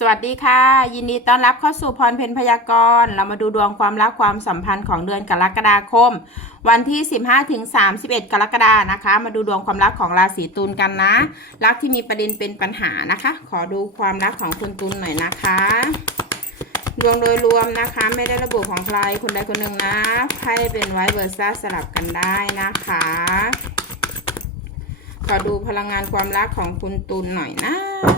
สวัสดีค่ะ ยินดีต้อนรับเข้าสู่พรเพนพยากรณ์เรามาดูดวงความรักความสัมพันธ์ของเดือนกรกฎาคม วันที่ 15ถึง31 กรกฎานะคะ มาดูดวงความรักของราศีตุลกันนะ รักที่มีประเด็นเป็นปัญหานะคะ ขอดูความรักของคุณตุลหน่อยนะคะดวงโดยรวมนะคะ ไม่ได้ระบุของใครคนใดคนหนึ่งนะไพ่เป็นไวเวอร์ซ่าสลับกันได้นะคะ ขอดูพลังงานความรักของคุณตุลหน่อยนะ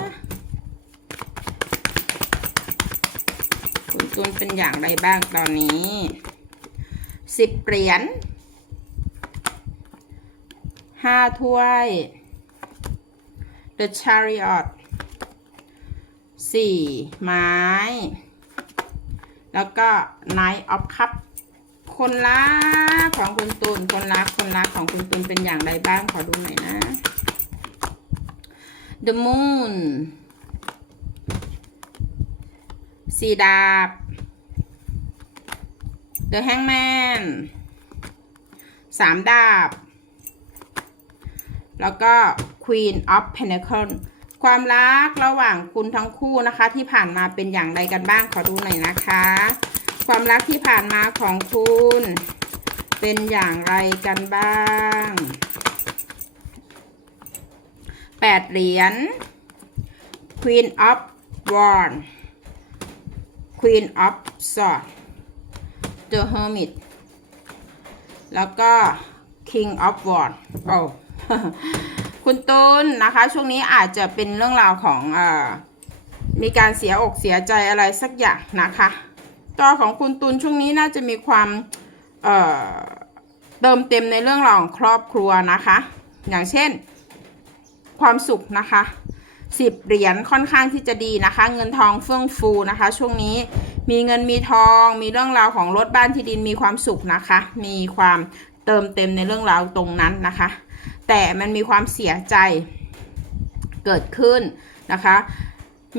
คุณตุลเป็นอย่างไรบ้างตอนนี้สิบเหรียญห้าถ้วย The Chariot สี่ไม้ แล้วก็ Knight of Cup คนรักของคุณตุลคนรัก คนรักของคุณตุลเป็นอย่างไรบ้าง ขอดูหน่อยนะ The Moon สี่ดาบ The Hangman สามดาบ แล้วก็ Queen of Pentacle ความรักระหว่างคุณทั้งคู่นะคะ ที่ผ่านมาเป็นอย่างไรกันบ้างขอดูหน่อยนะคะ ความรักที่ผ่านมาของคุณเป็นอย่างไรกันบ้างแปดเหรียญ Queen of Wands Queen of Swords The Hermit แล้วก็ King of Wands โอ้คุณตูนนะคะ ช่วงนี้อาจจะเป็นเรื่องราวของอมีการเสียอกเสียใจอะไรสักอย่างนะคะ ตัวของคุณตูนช่วงนี้น่าจะมีความเเติมเต็มในเรื่องราวของครอบครัวนะคะ อย่างเช่น ความสุขนะคะ สิบเหรียญค่อนข้างที่จะดีนะคะ เงินทองเฟื่องฟูนะคะ ช่วงนี้มีเงินมีทอง มีเรื่องราวของรถบ้านที่ดินมีความสุขนะคะ มีความเติมเต็มในเรื่องราวตรงนั้นนะคะ แต่มันมีความเสียใจเกิดขึ้นนะคะ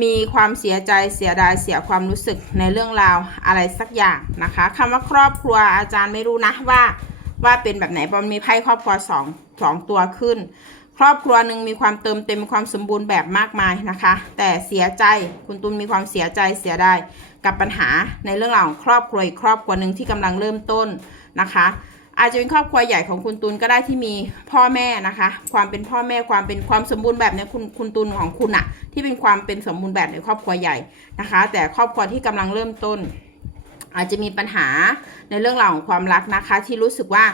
มีความเสียใจเสียดายเสียความรู้สึกในเรื่องราวอะไรสักอย่างนะคะคำว่าครอบครัวอาจารย์ไม่รู้นะว่าว่าเป็นแบบไหนเพราะมันมีไพ่ครอบครัวสองสองตัวขึ้น ครอบครัวหนึ่งมีความเติมเต็มมีความสมบูรณ์แบบมากมายนะคะ แต่เสียใจคุณตุลมีความเสียใจเสียดายกับปัญหาในเรื่องราวของครอบครัวอีกครอบครัวหนึ่งที่กำลังเริ่มต้นนะคะอาจจะเป็นครอบครัวใหญ่ของคุณตุลก็ได้ที่มีพ่อแม่นะคะ ความเป็นพ่อแม่ความเป็นความสมบูรณ์แบบในคุณคุณตุลของคุณอะที่เป็นความเป็นสมบูรณ์แบบในครอบครัวใหญ่นะคะ แต่ครอบครัวที่กำลังเริ่มต้น อาจจะมีปัญหาในเรื่องราวของความรักนะคะ ที่รู้สึกว่า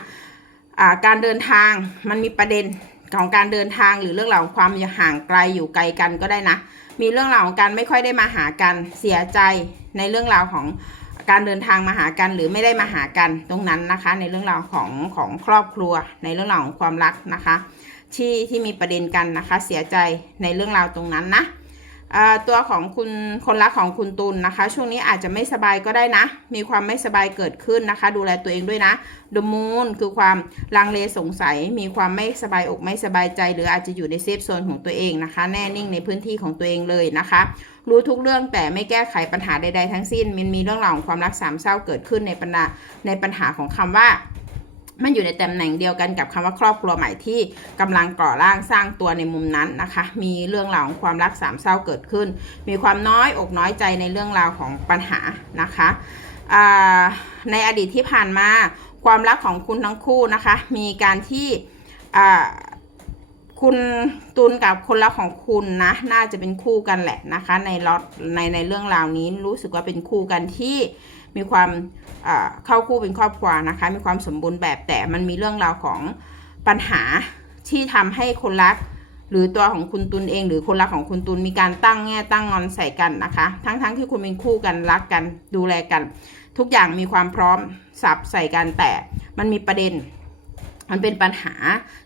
การเดินทางมันมีประเด็น ของการเดินทางหรือเรื่องราวของความห่างไกลอยู่ไกลกันก็ได้นะ มีเรื่องราวของการไม่ค่อยได้มาหากันเสียใจในเรื่องราวของการเดินทางมาหากันหรือไม่ได้มาหากันตรงนั้นนะคะ ในเรื่องราวของของครอบครัว ในเรื่องราวของความรักนะคะ ที่ที่มีประเด็นกันนะคะ เสียใจในเรื่องราวตรงนั้นนะ ตัวของคุณคนรักของคุณตุลนะคะ ช่วงนี้อาจจะไม่สบายก็ได้นะ มีความไม่สบายเกิดขึ้นนะคะ ดูแลตัวเองด้วยนะดมูนคือความลังเลสงสัย มีความไม่สบายอกไม่สบายใจ หรืออาจจะอยู่ในเซฟโซนของตัวเองนะคะ แน่นิ่งในพื้นที่ของตัวเองเลยนะคะ รู้ทุกเรื่องแต่ไม่แก้ไขปัญหาใดๆทั้งสิ้น มันมีเรื่องราวของความรักสามเศร้าเกิดขึ้นในปัญหาในปัญหาของคำว่า มันอยู่ในตำแหน่งเดียวกันกับคำว่าครอบครัวใหม่ที่กำลังก่อร่างสร้างตัวในมุมนั้นนะคะ มีเรื่องราวของความรักสามเศร้าเกิดขึ้น มีความน้อยอกน้อยใจในเรื่องราวของปัญหานะคะในอดีตที่ผ่านมาความรักของคุณทั้งคู่นะคะ มีการที่คุณตุลกับคนรักของคุณนะ น่าจะเป็นคู่กันแหละนะคะ ในลอในในเรื่องราวนี้รู้สึกว่าเป็นคู่กันที่ มีความเข้าคู่เป็นครอบครัวนะคะ มีความสมบูรณ์แบบแต่มันมีเรื่องราวของปัญหาที่ทำให้คนรัก หรือตัวของคุณตุลเอง หรือคนรักของคุณตุลมีการตั้งแง่ตั้งงอนใส่กันนะคะ ทั้งๆทที่คุณเป็นคู่กันรักกันดูแลกัน ทุกอย่างมีความพร้อมสับใส่กันแต่มันมีประเด็น มันเป็นปัญหา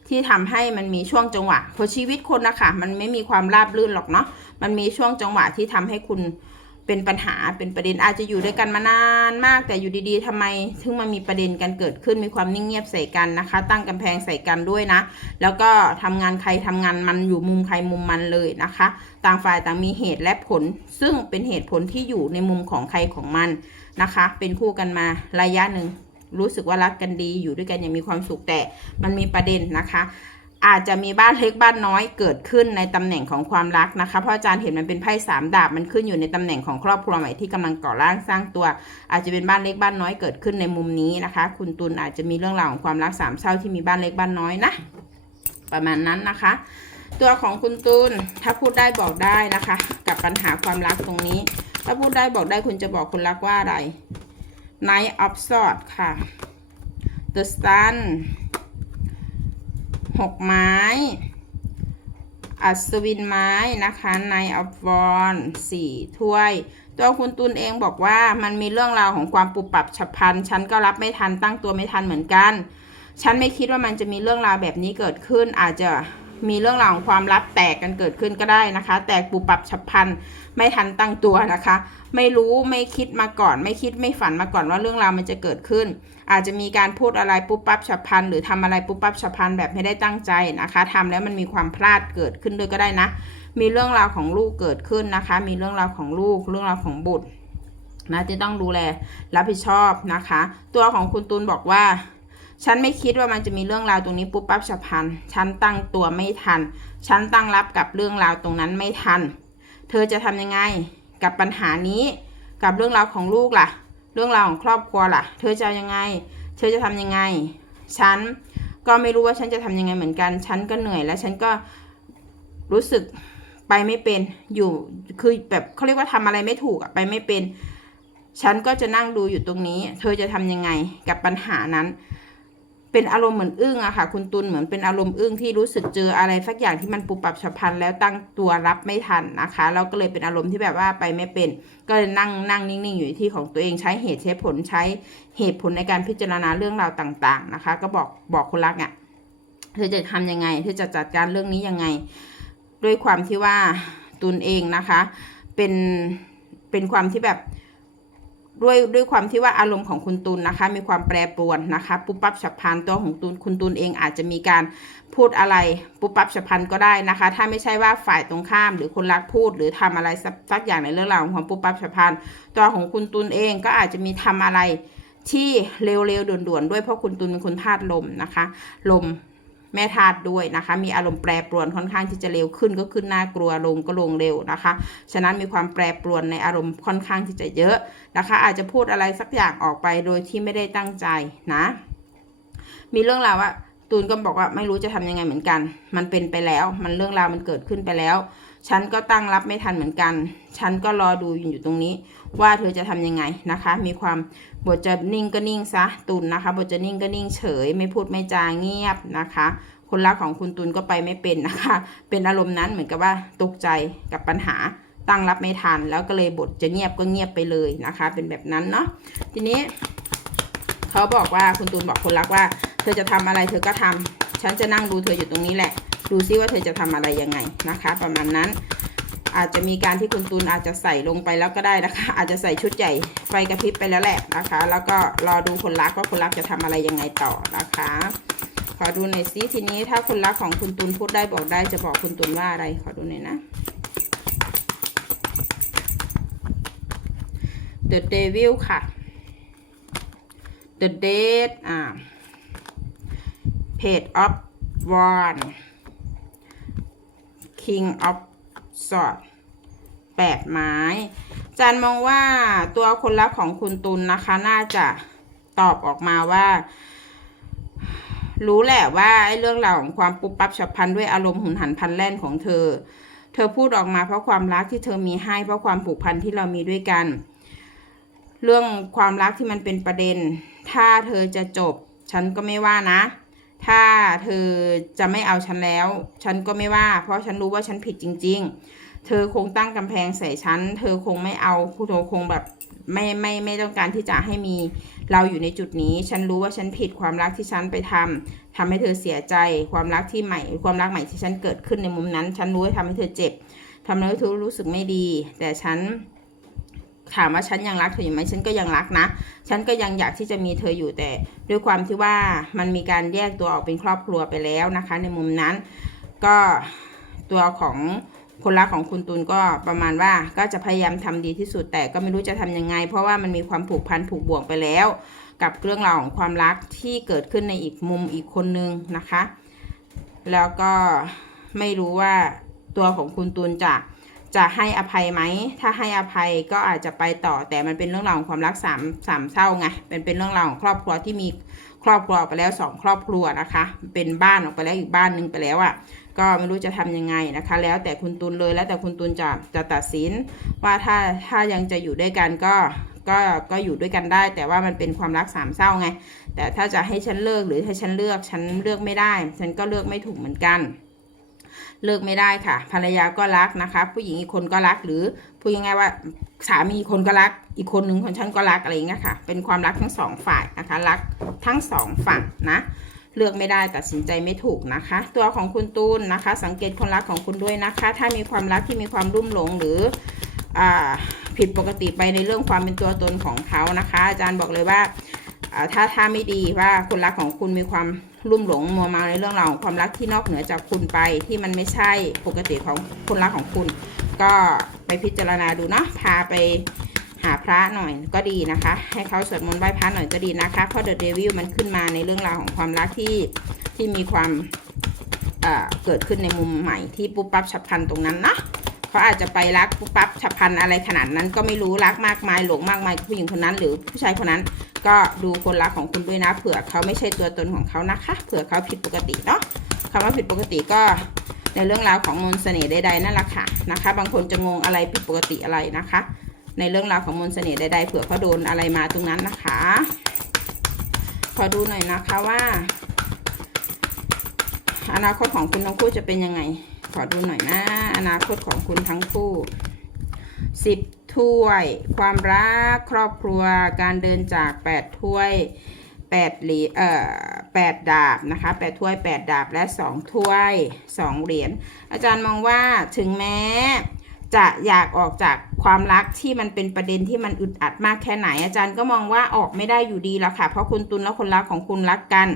ที่ทำให้มันมีช่วงจังหวะเพราะชีวิตคนนะคะมันไม่มีความราบรื่นหรอกเนาะมันมีช่วงจังหวะที่ทำให้คุณ เป็นปัญหาเป็นประเด็นอาจจะอยู่ด้วยกันมานานมากแต่อยู่ดีๆทำไมถึงมันมีประเด็นกันเกิดขึ้นมีความนิ่งเงียบใส่กันนะคะ ตั้งกำแพงใส่กันด้วยนะ แล้วก็ทำงานใครทำงานมันอยู่มุมใครมุมมันเลยนะคะ ต่างฝ่ายต่างมีเหตุและผล ซึ่งเป็นเหตุผลที่อยู่ในมุมของใครของมันนะคะ เป็นคู่กันมาระยะหนึ่งรู้สึกว่ารักกันดีอยู่ด้วยกันอย่างมีความสุขแต่มันมีประเด็นนะคะ อาจจะมีบ้านเล็กบ้านน้อยเกิดขึ้นในตำแหน่งของความรักนะคะ เพราะอาจารย์เห็นมันเป็นไพ่สามดาบมันขึ้นอยู่ในตำแหน่งของครอบครัวใหม่ที่กำลังก่อร่างสร้างตัว อาจจะเป็นบ้านเล็กบ้านน้อยเกิดขึ้นในมุมนี้นะคะ คุณตุลอาจจะมีเรื่องราวของความรักสามเศร้าที่มีบ้านเล็กบ้านน้อยนะ ประมาณนั้นนะคะ ตัวของคุณตุลถ้าพูดได้บอกได้นะคะ กับปัญหาความรักตรงนี้ ถ้าพูดได้บอกได้คุณจะบอกคนรักว่าอะไร Knight of Swords ค่ะ The Sun หกไม้ อัศวินไม้นะคะ Knight of Wands สี่ถ้วย ตัวคุณตุลเองบอกว่ามันมีเรื่องราวของความปุบปับฉับพลัน ฉันก็รับไม่ทันตั้งตัวไม่ทันเหมือนกัน ฉันไม่คิดว่ามันจะมีเรื่องราวแบบนี้เกิดขึ้น อาจจะมีเรื่องราวของความลับแตกกันเกิดขึ้นก็ได้นะคะ แตกปุบปับฉับพลันไม่ทันตั้งตัวนะคะ ไม่รู้ไม่คิดมาก่อน ไม่คิดไม่ฝันมาก่อนว่าเรื่องราวมันจะเกิดขึ้น อาจจะมีการพูดอะไรปุ๊บปั๊บฉับพลันหรือทำอะไรปุ๊บปั๊บฉับพลันแบบไม่ได้ตั้งใจนะคะทำแล้วมันมีความพลาดเกิดขึ้นด้วยก็ได้นะ มีเรื่องราวของลูกเกิดขึ้นนะคะ มีเรื่องราวของลูก เรื่องราวของบุตรนะที่ต้องดูแลรับผิดชอบนะคะ ตัวของคุณตูนบอกว่าฉันไม่คิดว่ามันจะมีเรื่องราวตรงนี้ปุ๊บปั๊บฉับพลัน ฉันตั้งตัวไม่ทัน ฉันตั้งรับกับเรื่องราวตรงนั้นไม่ทัน เธอจะทำยังไงกับปัญหานี้ กับเรื่องราวของลูกล่ะ รื่องราวของครอบครัวล่ะ เธอจะยังไง เธอจะทำยังไง ฉันก็ไม่รู้ว่าฉันจะทำยังไงเหมือนกัน ฉันก็เหนื่อยและฉันก็รู้สึกไปไม่เป็นอยู่คือแบบเขาเรียกว่าทำอะไรไม่ถูกอะไปไม่เป็น ฉันก็จะนั่งดูอยู่ตรงนี้ เธอจะทำยังไงกับปัญหานั้น เป็นอารมณ์เหมือนอึ้งอะค่ะ คุณตุลเหมือนเป็นอารมณ์อึ้งที่รู้สึกเจออะไรสักอย่างที่มันปุบปับฉับพลันแล้วตั้งตัวรับไม่ทันนะคะแล้วก็เลยเป็นอารมณ์ที่แบบว่าไปไม่เป็น ก็เลยนั่งนั่งนิ่งๆ อยู่ที่ของตัวเองใช้เหตุใช้ผลใช้เหตุผลในการพิจารณาเรื่องราวต่างๆนะคะ ก็บอกบอกคนรักอะเธอจะทำยังไงเธอจะจัดการเรื่องนี้ยังไง ด้วยความที่ว่าตุนเองนะคะ เป็นเป็นความที่แบบ ด้วยด้วยความที่ว่าอารมณ์ของคุณตุลนะคะ มีความแปรปรวนนะคะปุ๊บปั๊บฉับพลันตัวของตุลคุณตุลเองอาจจะมีการพูดอะไรปุ๊บปั๊บฉับพลันก็ได้นะคะ ถ้าไม่ใช่ว่าฝ่ายตรงข้ามหรือคนรักพูด หรือทำอะไรสักอย่างในเรื่องราวของความปุ๊บปั๊บฉับพลันตัวของคุณตุลเองก็อาจจะมีทำอะไรที่เร็วๆด่วนๆด้วยเพราะคุณตุลเป็นคนธาตุลมนะคะ ลม แม่ธาตุด้วยนะคะ มีอารมณ์แปรปรวนค่อนข้างที่จะเร็วขึ้นก็ขึ้นน่ากลัวลงก็ลงเร็วนะคะ ฉะนั้นมีความแปรปรวนในอารมณ์ค่อนข้างที่จะเยอะนะคะ อาจจะพูดอะไรสักอย่างออกไปโดยที่ไม่ได้ตั้งใจนะ มีเรื่องราวว่าตูนก็บอกว่าไม่รู้จะทำยังไงเหมือนกัน มันเป็นไปแล้ว มันเรื่องราวมันเกิดขึ้นไปแล้ว ฉันก็ตั้งรับไม่ทันเหมือนกัน ฉันก็รอดูอยู่ตรงนี้ ว่าเธอจะทำยังไงนะคะ มีความบทจะนิ่งก็นิ่งซะตุนนะคะบทจะนิ่งก็นิ่งเฉย ไม่พูดไม่จาเงียบนะคะ คนรักของคุณตุนก็ไปไม่เป็นนะคะ เป็นอารมณ์นั้นเหมือนกับว่าตกใจกับปัญหาตั้งรับไม่ทัน แล้วก็เลยบทจะเงียบก็เงียบไปเลยนะคะ เป็นแบบนั้นเนาะทีนี้เขาบอกว่าคุณตูนบอกคนรักว่า เธอจะทำอะไรเธอก็ทำฉันจะนั่งดูเธออยู่ตรงนี้แหละ ดูซิว่าเธอจะทำอะไรยังไงนะคะ ประมาณนั้นอาจจะมีการที่คุณตูนอาจจะใส่ลงไปแล้วก็ได้นะคะ อาจจะใส่ชุดใหญ่ไฟกระพริบไปแล้วแหละนะคะ แล้วก็รอดูคนรักว่าคนรักจะทำอะไรยังไงต่อนะคะขอดูหน่อยซิทีนี้ถ้าคนรักของคุณตูนพูดได้บอกได้จะบอกคุณตูนว่าอะไรขอดูหน่อยนะ The Devil ค่ะ The Dead อ่า Page of Wands King of Swords แปดไม้ จันมองว่าตัวคนรักของคุณตุลนนะคะ น่าจะตอบออกมาว่า รู้แหละว่าไอ้เรื่องราวของความปุ๊บปั๊บฉับพลันด้วยอารมณ์หุนหันพันแล่นของเธอ เธอพูดออกมาเพราะความรักที่เธอมีให้เพราะความผูกพันที่เรามีด้วยกัน เรื่องความรักที่มันเป็นประเด็น ถ้าเธอจะจบ ฉันก็ไม่ว่านะ ถ้าเธอจะไม่เอาฉันแล้ว ฉันก็ไม่ว่า เพราะฉันรู้ว่าฉันผิดจริง ๆ เธอคงตั้งกำแพงใส่ฉัน เธอคงไม่เอาเธอคงแบบไม่ไม่ไม่ต้องการที่จะให้มีเราอยู่ในจุดนี้ ฉันรู้ว่าฉันผิดความรักที่ฉันไปทำทำให้เธอเสียใจ ความรักที่ใหม่ ความรักใหม่ที่ฉันเกิดขึ้นในมุมนั้น ฉันรู้ว่าทำให้เธอเจ็บทำให้เธอรู้สึกไม่ดี แต่ฉัน ถามว่าฉันยังรักเธออยู่ไหมฉันก็ยังรักนะ ฉันก็ยังอยากที่จะมีเธออยู่แต่ ด้วยความที่ว่ามันมีการแยกตัวออกเป็นครอบครัวไปแล้วนะคะ ในมุมนั้นก็ตัวของคนรักของคุณตูนก็ประมาณว่าก็จะพยายามทำดีที่สุดแต่ก็ไม่รู้จะทำยังไง เพราะว่ามันมีความผูกพันผูกบ่วงไปแล้ว กับเรื่องราวของความรักที่เกิดขึ้นในอีกมุมอีกคนนึงนะคะ แล้วก็ไม่รู้ว่าตัวของคุณตูนจะ จะให้อภัยไหม ถ้าให้อภัยก็อาจจะไปต่อ แต่มันเป็นเรื่องราวของความรักสามสามเศร้าไงเป็นเป็นเรื่องราวของครอบครัวที่มีครอบครัวไปแล้วสองครอบครัวนะคะ เป็นบ้านออกไปแล้วอีกบ้านหนึ่งไปแล้วอะ่ะ ก็ไม่รู้จะทำยังไงนะคะ แล้วแต่คุณตูนเลยแล้วแต่คุณตูนจะจะตัดสิน ว่าถ้าถ้ายังจะอยู่ด้วยกันก็ก็ก็อยู่ด้วยกันได้ แต่ว่ามันเป็นความรักสามเศร้าไง แต่ถ้าจะให้ฉันเลิกหรือให้ฉันเลือกฉันเลือกไม่ได้ ฉันก็เลือกไม่ถูกเหมือนกัน เลิกไม่ได้ค่ะ ภรรยาก็รักนะคะ ผู้หญิงอีกคนก็รักหรือพูดง่ายๆว่าสามีอีคนก็รัก อีกคนหนึ่งของฉันก็รักอะไรอย่างเงี้ยค่ะ เป็นความรักทั้งสองฝ่ายนะคะ รักทั้งสองฝั่งนะเลือกไม่ได้ตัดสินใจไม่ถูกนะคะ ตัวของคุณตูนนะคะ สังเกตคนรักของคุณด้วยนะคะ ถ้ามีความรักที่มีความรุ่มหลงหรืออผิดปกติไปในเรื่องความเป็นตัวตนของเขานะคะ อาจารย์บอกเลยว่าอ่าถ้าถ้าไม่ดีว่าคนรักของคุณมีความ รุ่มหลงมัวเมาในเรื่องราวของความรักที่นอกเหนือจากคุณไปที่มันไม่ใช่ปกติของคนรักของคุณ ก็ไปพิจารณาดูเนาะพาไปหาพระหน่อยก็ดีนะคะ ให้เขาสวดมนต์ไหว้พระหน่อยก็ดีนะคะเพราะเดอะเดวิลมันขึ้นมาในเรื่องราวของความรักที่ที่มีความเอ่อเกิดขึ้นในมุมใหม่ที่ปุ๊บปั๊บฉับพลันตรงนั้นนะเขาอาจจะไปรักปุ๊บปั๊บฉับพลันอะไรขนาดนั้นก็ไม่รู้รักมากมายหลงมากมายผู้หญิงคนนั้น หรือผู้ชายคนนั้น ก็ดูคนรักของคุณด้วยนะ เผื่อเขาไม่ใช่ตัวตนของเขานะคะ เผื่อเขาผิดปกติเนาะคำว่าผิดปกติก็ในเรื่องราวของมนต์เสน่ห์ใดๆนั่นแหละค่ะนะคะ บางคนจะงงอะไรผิดปกติอะไรนะคะ ในเรื่องราวของมนต์เสน่ห์ใดๆเผื่อเขาโดนอะไรมาตรงนั้นนะคะ ขอดูหน่อยนะคะว่า อนาคตของคุณทั้งคู่จะเป็นยังไง ขอดูหน่อยนะ อนาคตของคุณทั้งคู่สิบ ถ้วย ความรักครอบครัวการเดินจากแปดถ้วยแปดเหรียญเอ่อแปดดาบนะคะแปดถ้วยแปดดาบและสองถ้วยสองเหรียญอาจารย์มองว่าถึงแม้จะอยากออกจากความรักที่มันเป็นประเด็นที่มันอึดอัดมากแค่ไหน อาจารย์ก็มองว่าออกไม่ได้อยู่ดีแล้วค่ะ เพราะคุณตุลและคนรักของคุณรักกัน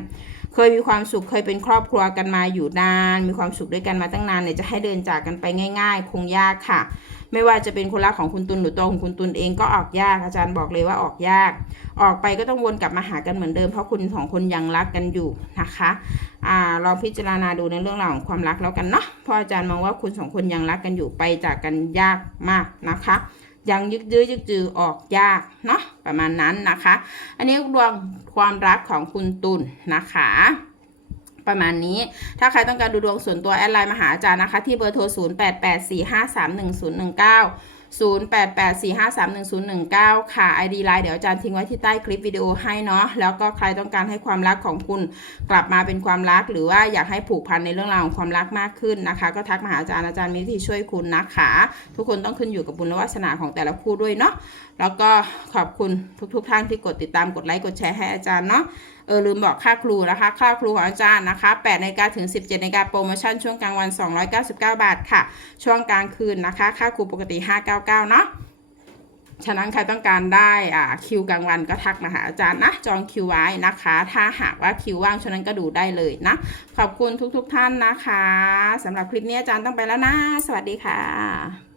เคยมีความสุขเคยเป็นครอบครัวกันมาอยู่นาน มีความสุขด้วยกันมาตั้งนานเนี่ยจะให้เดินจากกันไปง่าย ๆ คงยากค่ะ ไม่ว่าจะเป็นคนรักของคุณตุลหรือตัวของคุณตุลเองก็ออกยากอาจารย์บอกเลยว่าออกยาก ออกไปก็ต้องวนกลับมาหากันเหมือนเดิมเพราะคุณสองคนยังรักกันอยู่นะคะอ่าลองพิจารณาดูในเรื่องราวของความรักแล้วกันเนาะเพราะอาจารย์มองว่าคุณสองคนยังรักกันอยู่ไปจากกันยากมากนะคะ ยังยึกยื้อยึกจือออกยากเนาะประมาณนั้นนะคะ อันนี้ดวงความรักของคุณตุลนะคะประมาณนี้ ถ้าใครต้องการดูดวงส่วนตัวแอดไลน์มาหาอาจารย์นะคะ ที่เบอร์โทร 0 0884531019 ค่ะ ID ไลน์เดี๋ยวอาจารย์ทิ้งไว้ที่ใต้คลิปวิดีโอให้เนาะ แล้วก็ใครต้องการให้ความรักของคุณกลับมาเป็นความรัก หรือว่าอยากให้ผูกพันในเรื่องราวของความรักมากขึ้นนะคะ ก็ทักมาหาอาจารย์อาจารย์มีวิธีช่วยคุณนะคะ ทุกคนต้องขึ้นอยู่กับบุญและวาสนาของแต่ละคู่ด้วยเนาะ แล้วก็ขอบคุณทุกๆท่านที่กดติดตามกดไลค์กดแชร์ให้อาจารย์เนาะเออลืมบอกค่าครูนะคะ ค่าครูของอาจารย์นะคะ8นาฬิกาถึง 17นาฬิกาโปรโมชั่นช่วงกลางวัน 299 บาทค่ะ ช่วงกลางคืนนะคะ ค่าครูปกติ 599เนาะฉะนั้นใครต้องการได้อ่าคิวกลางวันก็ทักมาหาอาจารย์นะ จองคิวไว้นะคะ ถ้าหากว่าคิวว่างฉะนั้นก็ดูได้เลยนะ ขอบคุณทุกๆทท่านนะคะสำหรับคลิปนี้อาจารย์ต้องไปแล้วนะ สวัสดีค่ะ